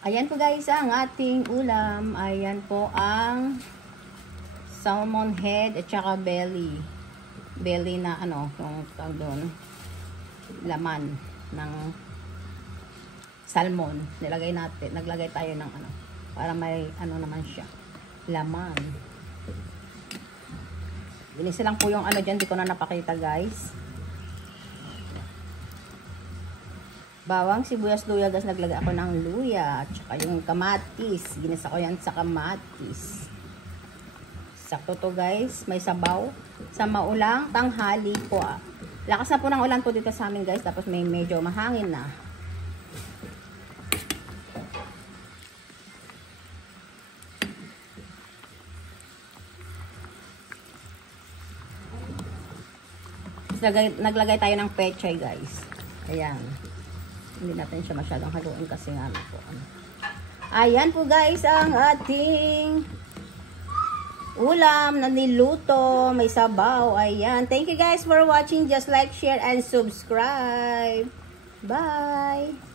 Ayan po guys ang ating ulam. Ayan po ang salmon head at saka belly. Belly na ano, yung tawag doon, laman ng salmon. Naglagay tayo ng ano, para may ano naman siya, laman. Binisa lang po yung ano dyan, di ko na napakita guys. Bawang, sibuyas, luya, guys, naglagay ako ng luya. At saka yung kamatis. Ginisa ko yan sa kamatis. Sakto to guys. May sabaw. Sa maulang tanghali po. Lakas na po ng ulan po dito sa amin guys. Tapos may medyo mahangin na. Naglagay tayo ng pechay guys. Ayan. Hindi natin siya masyadong haluin kasi nga po. Ayan po guys ang ating ulam na niluto. May sabaw. Ayan. Thank you guys for watching. Just like, share, and subscribe. Bye!